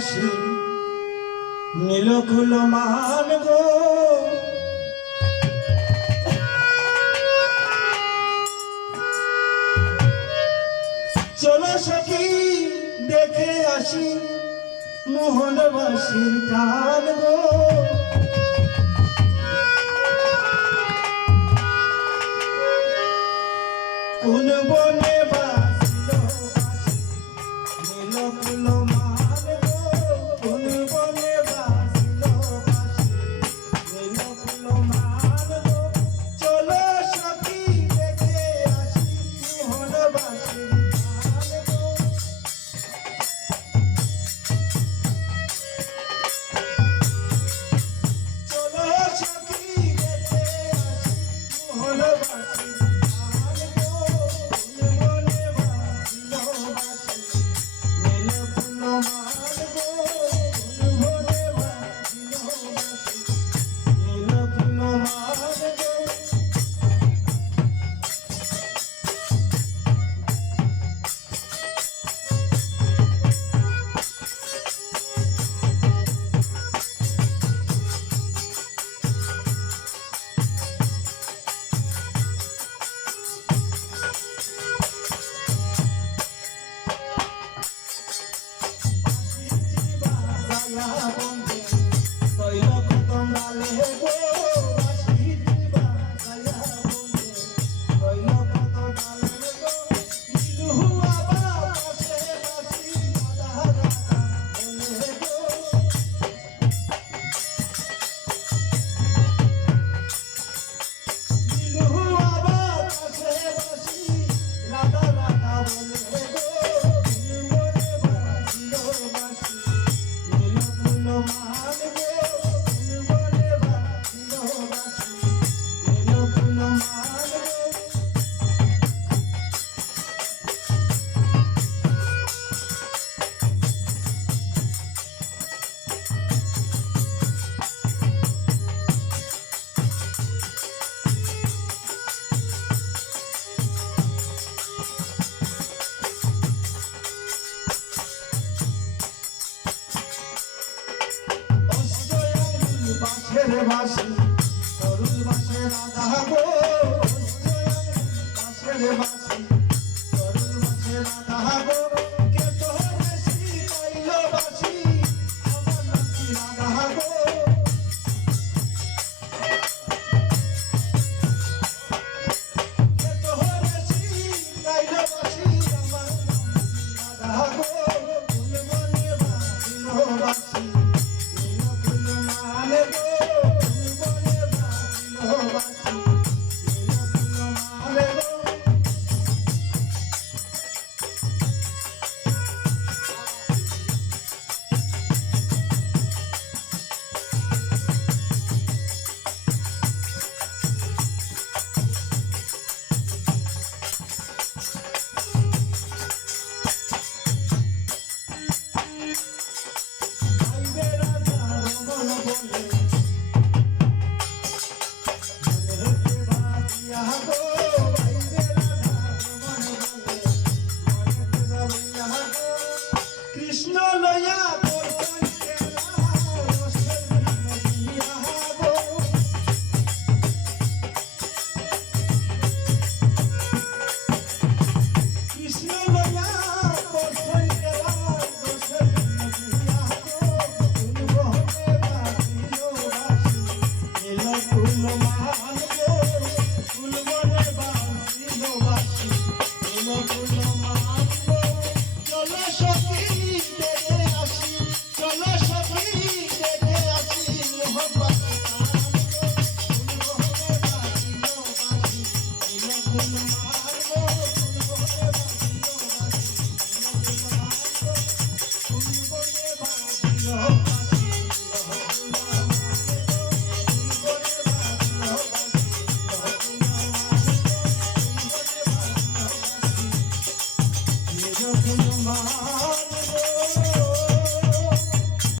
বাসি নীলকুল মান গো চলো সখী দেখে আসি মোহনবাসীর টান গো কোন বনে বাসিল নীলকুল মান গো কোন বনে বাসিল নীলকুল মান গো চলো সখী দেখে আসি মোহনবাসীর টান গো চলো সখী দেখে আসি মোহনবাসীর বাসি তরুল বাসে রাধা গো বাসের বাসি তরুল বাসে রাধা গো কে তো বেশি কইল বাসি আমার নাকি রাধা গো কে তো বেশি কইল বাসি আমার রাধা গো ফুল বনে বাসিল বাসি নীলকুল মানে গো কৃষ্ণ লয়া মা